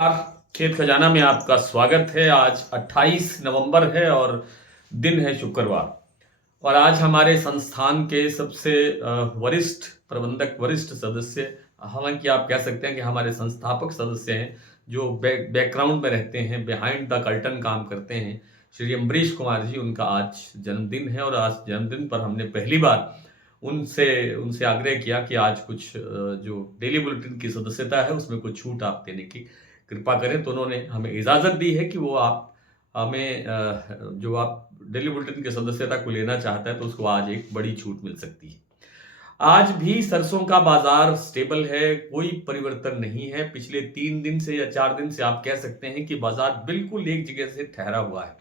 खेत खजाना में आपका स्वागत है। आज 28 नवंबर है और दिन है शुक्रवार। और आज हमारे संस्थान के सबसे वरिष्ठ प्रबंधक, वरिष्ठ सदस्य, हालांकि आप कह सकते हैं कि हमारे संस्थापक सदस्य हैं, जो बैकग्राउंड में रहते हैं, बिहाइंड द कर्टन काम करते हैं, श्री अम्बरीश कुमार जी। उनका आज जन्मदिन है और आज जन्मदिन पर हमने पहली बार उनसे उनसे आग्रह किया कि आज कुछ जो डेली बुलेटिन की सदस्यता है उसमें कुछ छूट आप देने की कृपा करें। तो उन्होंने हमें इजाज़त दी है कि वो आप हमें जो आप डेली बुलेटिन की सदस्यता को लेना चाहता है तो उसको आज एक बड़ी छूट मिल सकती है। आज भी सरसों का बाजार स्टेबल है, कोई परिवर्तन नहीं है। पिछले 3 दिन से या 4 दिन से आप कह सकते हैं कि बाजार बिल्कुल एक जगह से ठहरा हुआ है।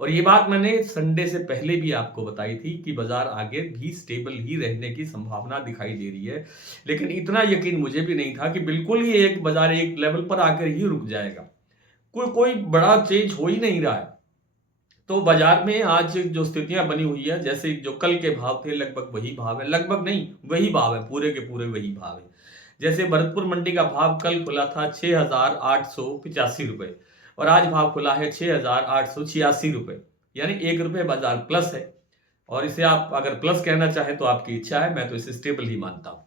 और ये बात मैंने संडे से पहले भी आपको बताई थी कि बाजार आगे भी स्टेबल ही रहने की संभावना दिखाई दे रही है। लेकिन इतना यकीन मुझे भी नहीं था कि बिल्कुल ही एक बाजार एक लेवल पर आकर ही रुक जाएगा। कोई कोई बड़ा चेंज हो ही नहीं रहा है। तो बाजार में आज जो स्थितियां बनी हुई है, जैसे जो कल के भाव थे लगभग वही भाव है, लगभग नहीं वही भाव है, पूरे के पूरे वही भाव है। जैसे भरतपुर मंडी का भाव कल खुला था 6,885 रुपए और आज भाव खुला है 6,886 रुपए, यानी 1 रुपए बाजार प्लस है। और इसे आप अगर प्लस कहना चाहें तो आपकी इच्छा है, मैं तो इसे स्टेबल ही मानता हूं।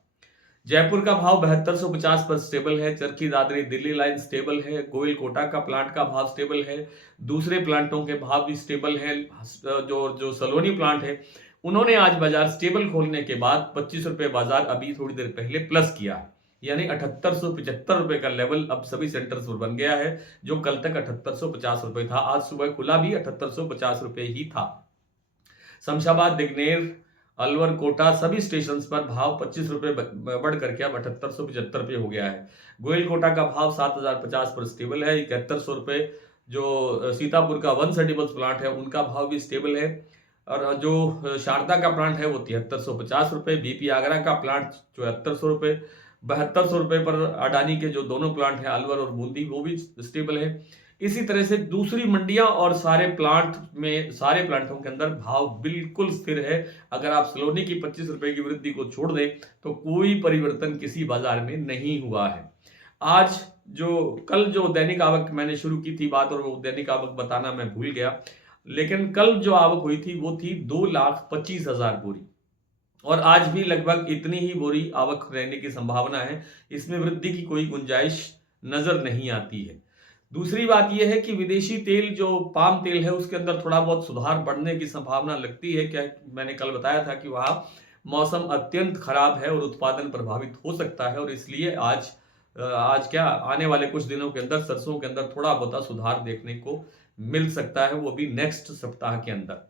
जयपुर का भाव 7250 पर स्टेबल है। चरखी दादरी दिल्ली लाइन स्टेबल है। गोयल कोटा का प्लांट का भाव स्टेबल है। दूसरे प्लांटों के भाव भी स्टेबल हैं। जो जो सलोनी प्लांट है, उन्होंने आज बाजार स्टेबल खोलने के बाद 25 रुपए बाजार अभी थोड़ी देर पहले प्लस किया है, यानी 7875 रुपए का लेवल अब सभी सेंटर्स पर बन गया है, जो कल तक 7850 रुपए था। आज सुबह खुला भी 7850 रुपए ही था। शमशाबाद, दिग्नेर, अलवर, कोटा सभी स्टेशन पर भाव 25 रुपए बढ़ करके अब 7875 हो गया है। गोयल कोटा का भाव 7050 पर स्टेबल है। 7100 रुपए जो सीतापुर का 131 प्लांट है उनका भाव भी स्टेबल है। और जो शारदा का प्लांट है वो 7350 रुपए। बीपी आगरा का प्लांट 7400 रुपए। 7200 रुपए पर अडानी के जो दोनों प्लांट है अलवर और बूंदी, वो भी स्टेबल है। इसी तरह से दूसरी मंडियां और सारे प्लांटों के अंदर भाव बिल्कुल स्थिर है। अगर आप सलोनी की 25 रुपए की वृद्धि को छोड़ दें तो कोई परिवर्तन किसी बाजार में नहीं हुआ है। आज कल जो दैनिक आवक मैंने शुरू की थी बात, और वो दैनिक आवक बताना मैं भूल गया, लेकिन कल जो आवक हुई थी वो थी 2,25,000 बोरी और आज भी लगभग इतनी ही बोरी आवक रहने की संभावना है। इसमें वृद्धि की कोई गुंजाइश नजर नहीं आती है। दूसरी बात यह है कि विदेशी तेल, जो पाम तेल है, उसके अंदर थोड़ा बहुत सुधार बढ़ने की संभावना लगती है। क्या मैंने कल बताया था कि वहां मौसम अत्यंत खराब है और उत्पादन प्रभावित हो सकता है, और इसलिए आज क्या आने वाले कुछ दिनों के अंदर सरसों के अंदर थोड़ा बहुत सुधार देखने को मिल सकता है, वो भी नेक्स्ट सप्ताह के अंदर।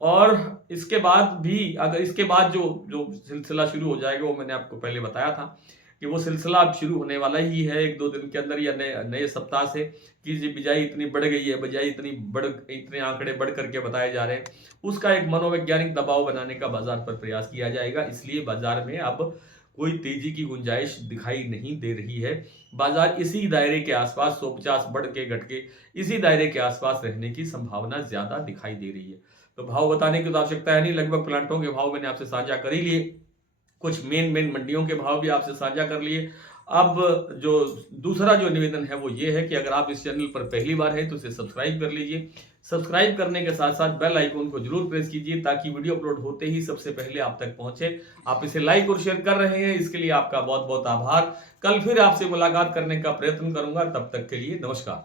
और इसके बाद भी, अगर इसके बाद जो जो सिलसिला शुरू हो जाएगा, वो मैंने आपको पहले बताया था कि वो सिलसिला अब शुरू होने वाला ही है 1-2 दिन के अंदर या नए नए सप्ताह से, कि जी बिजाई इतनी बढ़ गई है, बिजाई इतने आंकड़े बढ़ करके बताए जा रहे हैं। उसका एक मनोवैज्ञानिक दबाव बनाने का बाजार पर प्रयास किया जाएगा। इसलिए बाजार में अब कोई तेजी की गुंजाइश दिखाई नहीं दे रही है। बाजार इसी दायरे के आसपास 150 बढ़ के घट के इसी दायरे के आसपास रहने की संभावना ज्यादा दिखाई दे रही है। तो भाव बताने की तो आवश्यकता है नहीं, लगभग प्लांटों के भाव मैंने आपसे साझा कर ही लिए। कुछ मेन मंडियों के भाव भी आपसे साझा कर लिए। अब जो दूसरा जो निवेदन है वो ये है कि अगर आप इस चैनल पर पहली बार हैं तो इसे सब्सक्राइब कर लीजिए। सब्सक्राइब करने के साथ साथ बेल आइकन को जरूर प्रेस कीजिए ताकि वीडियो अपलोड होते ही सबसे पहले आप तक पहुंचे। आप इसे लाइक और शेयर कर रहे हैं, इसके लिए आपका बहुत बहुत आभार। कल फिर आपसे मुलाकात करने का प्रयत्न करूंगा, तब तक के लिए नमस्कार।